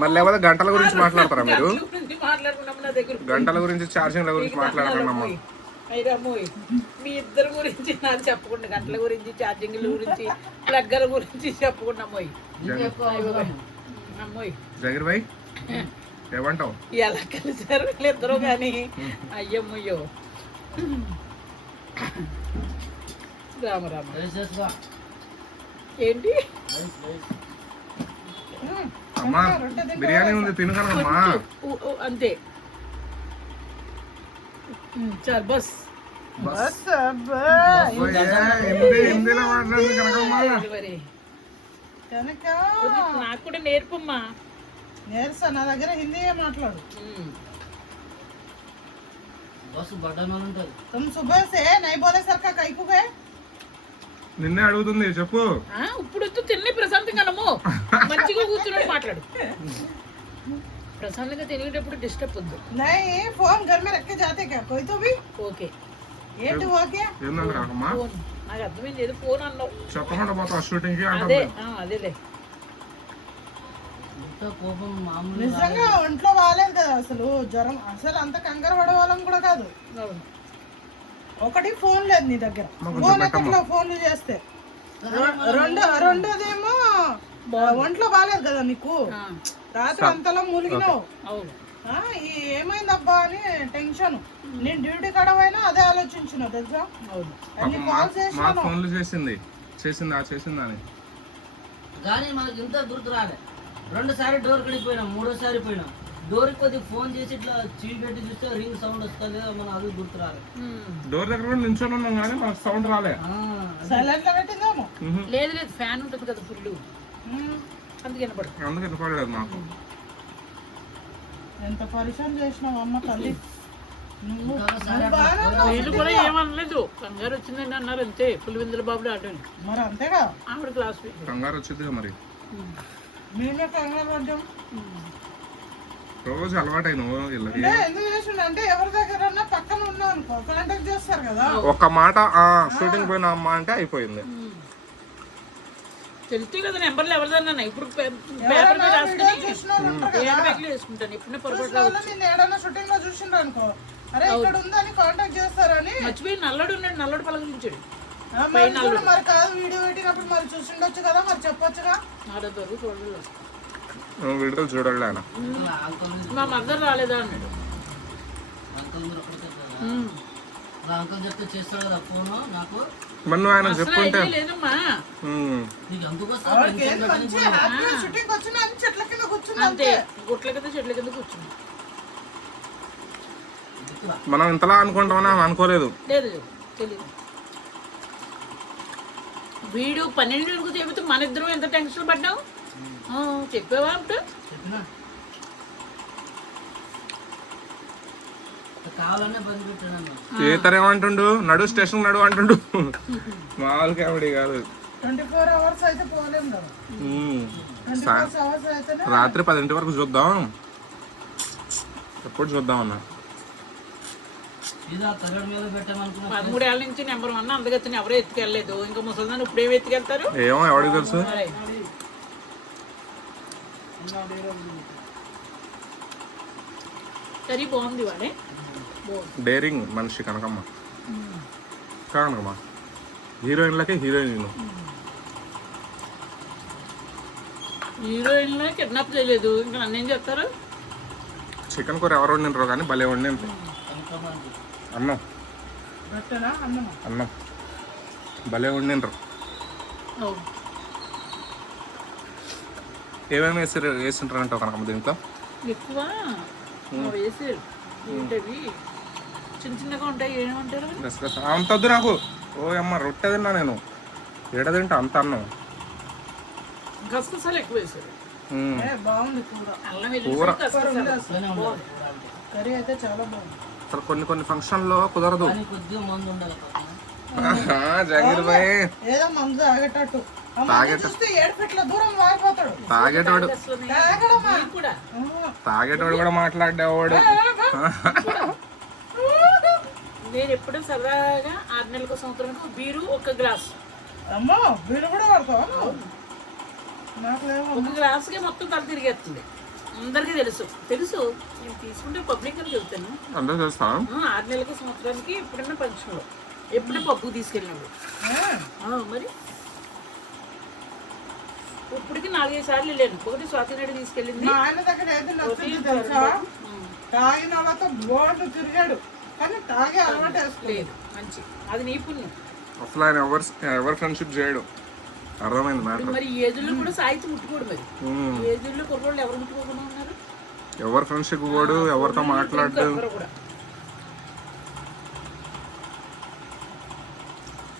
మరి లేకపోతే గంటల గురించి మాట్లాడతారా మీరు? గంటల గురించి ఛార్జింగ్ల గురించి మాట్లాడతారమ్మా. మీ ఇద్దరు గురించి నాకు చెప్పకుండా గంటల గురించి ఛార్జింగ్ల గురించి ప్లగ్గల గురించి చెప్పకుండా అమ్మోయ్ అమ్మోయ్ జగీర్ భాయ్ ఏమంటావు? ఎలా కలిసారు వీళ్ళిద్దరూ కానీ అయ్యమ్మయ్యో రామ రామ ఏంటి అమ్మా బిర్యానీ ఉంది తినగలమ్మా. అంతే చాలు బస్ నాకు కూడా నేర్పమ్మా. నేర్సా నా దగ్గర హిందీ మాట్లాడు. तुम सुबह से नहीं बोले सर का कई को गए? నిన్నే అడుగుతుంది చెప్పు. ఇప్పుడు తిని ప్రశాంతంగా మంచిగా కూర్చున్నాడు మాట్లాడు. ప్రశాంతంగా తినేటప్పుడు డిస్టర్బ్ వద్దు. नहीं फोन घर में रख के जाते क्या कोई तो भी? ఓకే ఏంటి ఓకే? ఏందండి రాకమ్మా? నాకు అర్థమైంది ఏదో ఫోన్ అన్నావు. చెప్పకుండా పోతా షూటింగ్ కి. అదే అదేలే. నిజంగా ఒంట్లో బాగాలేదు కదా అసలు జ్వరం. అసలు అంత కంగారు పడే వాళ్ళం కూడా కాదు. ఒకటి ఫోన్ లేదు నీ దగ్గర. ఫోన్ ఎక్కడ ఫోన్లు చేస్తే రెండోదేమో ఒంట్లో బాగాలేదు కదా నీకు. రాత్రి అంతలా మూలిగినావు. ఏమైందబ్బా అని టెన్షన్. నేను డ్యూటీ కడవైనా అదే ఆలోచించిన తెలుసా. ఫోన్లు చేసింది చేసిందా కానీ మనకి ఇంత గుర్తు రాలే. 2 సార్లు డోర్ కడిగిపోయినాం, 3వ సారి పోయినాం. డోర్ కొద్దిగా ఫోన్ చేసి ఇట్లా చీల్ పెట్టి చూస్తే రింగ్ సౌండ్ వస్తుంది కదా, మనం అది గుర్తు రాలే. డోర్ దగ్గర నిల్చొని ఉన్నాం కానీ మనకు సౌండ్ రాలే. సైలెంట్ గా పెట్టిందేమో. లేదు ఫ్యాన్ ఉంటుంది కదా ఫుల్, అందుకే వినపడలేదు మాకు. ఎంత పరిశ్రమ చేసినావు అమ్మ తల్లి. వీళ్ళు కూడా ఏమనలేదు. కంగారు వచ్చిందని అన్నారు అంతే. పులివెందుల బాబులు ఆడాను మరి అంతేగా. ఆవిడ క్లాస్ కంగారు వచ్చింది మరి. మేమే కంగారు పడ్డాం. రోజు అలవాటైన ఎందుకు చేసిండే ఎవరి దగ్గర పక్కన ఉన్నాం అనుకో కాంటాక్ట్ చేస్తారు కదా. ఒక మాట షూటింగ్ పోయిన అమ్మ అంటే అయిపోయింది. తెలుసు కదా నెంబర్లు ఎవరిదన్నా. ఇప్పుడు పేపర్ మీద వేసుకుంటాను. ఇప్పుడు పొరపాటు షూటింగ్ లో చూసిండ్రు అనుకో, అరే ఇక్కడ ఉందని కాంటాక్ట్ చేస్తారని. మర్చిపోయి నల్లడు ఉన్నాడు, నల్లడు పలకరించాడు. మరి కాదు వీడియో పెట్టినప్పుడు మరి చూసిండొచ్చు కదా, మరి చెప్పొచ్చుగా. వీడియోలు చూడాలి ఆయన. మా మదర్ రాలేదా అన్నాడు. అంకుల్ చెప్తే చేస్తాడు కదా ఫోన్ నాకు. మనం ఆయన చెప్పుకుంటే అంతే గుట్ల కింద చెట్ల కింద కూర్చుంది. మనం ఇంతలా అనుకుంటామని అనుకోలేదు. లేదు తెలియదు. వీడు 12 చెబుతూ మన ఇద్దరం ఎంత టెన్షన్ పడ్డావు. చెప్పావా అప్పుడు? ఏమంటుండు, నడు స్టేషన్ నడు అంటుండు. మామూలు కామెడీ కాదు. 24 hours అయితే పోలేం కదా. రాత్రి 10 వరకు చూద్దాం. ఎప్పుడు చూద్దాం అన్న. 13 ఏళ్ళ నుంచి నెంబర్ 1 అందుకని ఎవరో ఎత్తుకెళ్ళలేదు. ఇంకా ముసలిదాన్ని ఇప్పుడు ఏమి ఎత్తుకెళ్తారు ఏమో ఎవరికి తెలుసు. సరే బాగుంది వాడే. డేరింగ్ మనిషి కనకమ్మ. కనకమ్మ హీరోయిన్లకే హీరోయిన్. హీరోయిన్ కిడ్నాప్ చేయలేదు. ఇంకా నన్ను ఏం చెప్తారు. చికెన్ కూర ఎవరు వండినరు కానీ భలే వండింది. అన్నం భలే వండినరు. ఏమేమి వేసింటారంటావు కనకమ్మ దీంట్లో? ఎక్కువ వేసారు. ఏంటవి చిన్న చిన్నగా ఉంటాయి. ఏమంటారు అంత వద్దు నాకు. ఓ అమ్మ రొట్టె తిన్నా నేను. ఏడ తింటా అంత అన్నం. గసగసాలు ఎక్కువ వేసారు. కూర కర్రీ అయితే చాలా బాగుంది. అసలు కొన్ని ఫంక్షన్ లో కుదరదు. జగీర్ భాయ్ ఏదో మందు తాగేటట్టు తాగేటోడు కూడా మాట్లాడేవాడు. నేను ఎప్పుడు సరదాగా 6 నెలలకు సంవత్సరానికి బీరు ఒక గ్లాస్, అమ్మో వీళ్ళు కూడా పడతావా నాకు లేవు. ఒక గ్లాస్కే మొత్తం తల తిరిగేస్తుంది. అందరికీ తెలుసు నేను తీసుకుంటే పబ్లిక్ అని చెబుతాను. అందరూ తెలుసా? 6 నెలలకు సంవత్సరానికి ఎప్పుడైనా ఫంక్షన్లో, ఎప్పుడైనా పబ్బు తీసుకెళ్ళినప్పుడు. మరి ఇప్పటికి 4-5 సార్లు వెళ్ళాను. ఒకటి స్వాతి నాయుడు తీసుకెళ్ళింది. మా ఆయన దగ్గర ఏది నచ్చింది తెలుసా, తాగిన వాళ్ళతో బోర్డు తిరిగాడు కానీ తాగే అలవాటు వేసుకోలేదు. లేదు మంచి, అది నీ పుణ్యం. అసలు ఆయన ఎవరు ఫ్రెండ్షిప్ చేయడు, అర్థమైంది మ్యాటర్. మరి ఈ ఏజ్లో కూడా సాయితీ ముట్టుకోడు. మరి ఈ ఏజ్లో కుర్రోళ్ళు ఎవరు ముట్టుకోకుండా ఉన్నారు? ఎవరు ఫ్రెండ్షిప్ పోడు, ఎవరితో మాట్లాడు. ఎవరు కూడా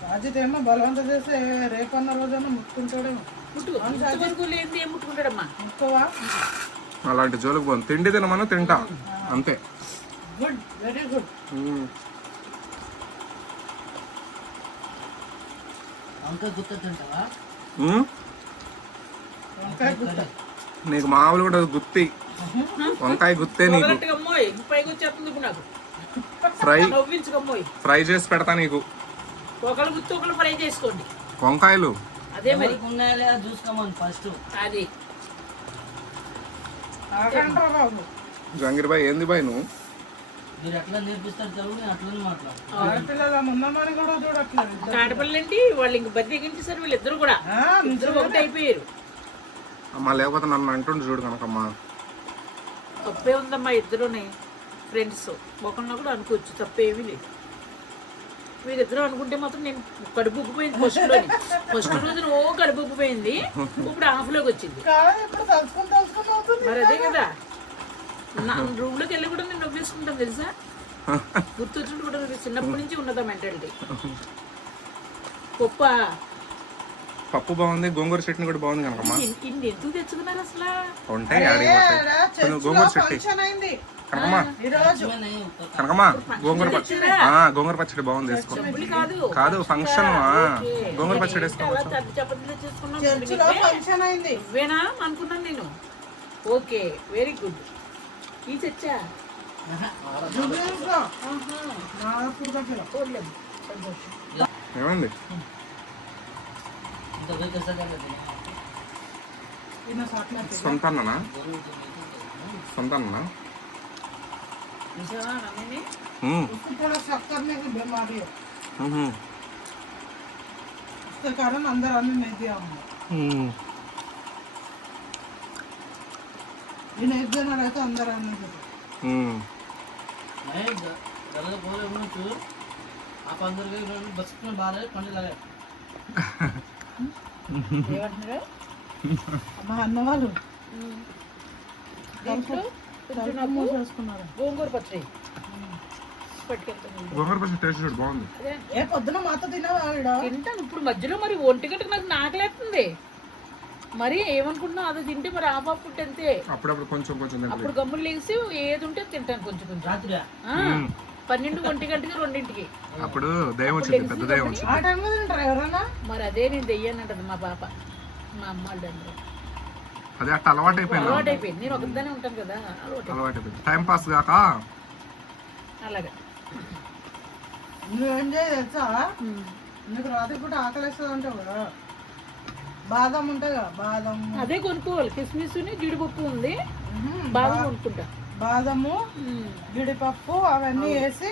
బాధ్యత ఏమో బలవంతం చేస్తే రేపన్న రోజున ముట్టుకుంటాడేమో. వరకు లేనిది ఏం ముట్టుకుంటాడమ్మా? ముట్టుకోవా? అలాంటి జోలికి పోను. తిండి తినమని తింటా అంతే. Good, very good. వంకాయ గుత్త తింటావా? వంకాయ గుత్త నీకు మామూలు కూడా గుత్తి, వంకాయ గుత్తే నీకు. అమ్మోయ్ పైకి వచ్చేస్తుంది ఇప్పుడు నాకు. ఫ్రై నవ్వించుకమ్మోయ్, ఫ్రై చేసి పెడతా నీకు. ఒకళ్ళు గుత్తి ఒకళ్ళు ఫ్రై చేసుకోండి. వంకాయలు అదే మరి ఉన్నాయా లేదా చూసుకోమని ఫస్ట్. అది ఆగండ్రా బాబు. జంగిర్ బాయ్ ఏంది బాయ్ నువ్వు? మీరు ఎట్లా నేర్పిస్తారు తెలుగు, నేను అట్లనే మాట్లాడు. ఆడపిల్లల ముందమని కూడా చూడట్లేదు. ఆడపిల్లండి వాళ్ళు ఇంక బద్దె ఎగించేసారు. వీళ్ళిద్దరు కూడా ఇద్దరు ఒకటి అయిపోయారు. అమ్మా లేకపోతే నన్ను అంటుండు చూడు కనకమ్మా. తప్పే ఉందమ్మా, ఇద్దరునే ఫ్రెండ్స్ ఒకరినొకడు అనుకోవచ్చు, తప్పేమీ లేదు. వీరిద్దరు అనుకుంటే మాత్రం నేను కడుపు ఉబ్బిపోయింది. ఫస్ట్ రోజున కడుపు ఉబ్బిపోయింది, ఇప్పుడు హాఫ్లోకి వచ్చింది. మరి అదే కదా, నా రూమ్లోకి వెళ్ళి కూడా నేను నవ్వేసుకుంటాను తెలుసా. గుర్తొచ్చి కూడా చిన్నప్పటి నుంచి ఉన్నదా మెంటాలిటీ. పప్పు బాగుంది, గోంగూర చట్నీ కూడా బాగుంది కనకమ్మా. ఇన్ని ఎందుకు తెచ్చుకున్నారు అసలు? ఉంటాయి గోంగూర చట్నీ కనకమ్మా. కనకమ్మా గోంగూర పచ్చడి బాగుంది, వేసుకో. కాదు ఫంక్షన్, గోంగూర పచ్చడి వేసుకోవచ్చు. ఇవేనా అనుకున్నాను నేను. Okay, very good. ఈ చచ్చా ఏమండి? సొంతన్నా कारण अंदर आने नहीं दिया हमने। ये नहीं देना रहता अंदर आने देते। नहीं दरवाजा खोले उन्होंने चोर आप अंदर गए उन्होंने बस में बाहर है पानी लगा మా అన్న వాళ్ళు గోంగూర పచ్చడి పట్టుకెళ్తాను. గోంగూర పచ్చడి టేస్ట్ చూడు బాగుంది. ఏ పొద్దున మాతో తిన్నావా ఆవిడ? తింటాను ఇప్పుడు మధ్యలో. మరి ఒంటి గంటకు నాకు నాకలేస్తుంది. మరి ఏమనుకుంటున్నావు, అది తింటే మరి ఆఫ్ పుట్టి అంతే. అప్పుడప్పుడు కొంచెం కొంచెం అప్పుడు గమ్ములు లేసి ఏది ఉంటే తింటాను కొంచెం కొంచెం. రాత్రి 12, 1 గంటకి 2ంటికి. అప్పుడు దయ్యం వచ్చింది, పెద్ద దయ్యం వచ్చింది. ఆ టైంలో తింటారా ఎవరన్నా? మరి అదే నేను దెయ్యానంటది మా పాప, మా అమ్మ వాళ్ళు అందరూ. అదే అట్లా అలవాటు అయిపోయింది. అలవాటు అయిపోయింది. నేను ఒకదానే ఉంటాను కదా, అలవాటు అయిపోయింది. టైం పాస్ కాక అలాగా. నువ్వేం చేయ తెలుసా, నీకు రాత్రి పూట ఆకలిస్తుంది అంటావు కదా, బాదం ఉంటాయి కదా, బాదం అదే కొనుక్కోవాలి. కిస్మిస్ జీడిపప్పు ఉంది, బాదం కొనుక్కుంటా. బాదము జీడిపప్పు అవన్నీ వేసి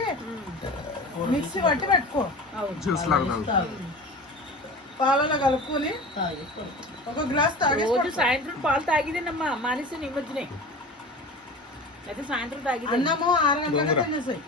మిక్సీ పట్టి పెట్టుకో. జ్యూస్ లాగా పాలలో కలుపుకొని ఒక గ్లాస్ తాగి రోజు సాయంత్రం పాలు తాగిదేనమ్మా, మానేసి ఈ మధ్యనే. అయితే సాయంత్రం తాగిదే. అన్నము 6 గంటలకే తినేసాయి.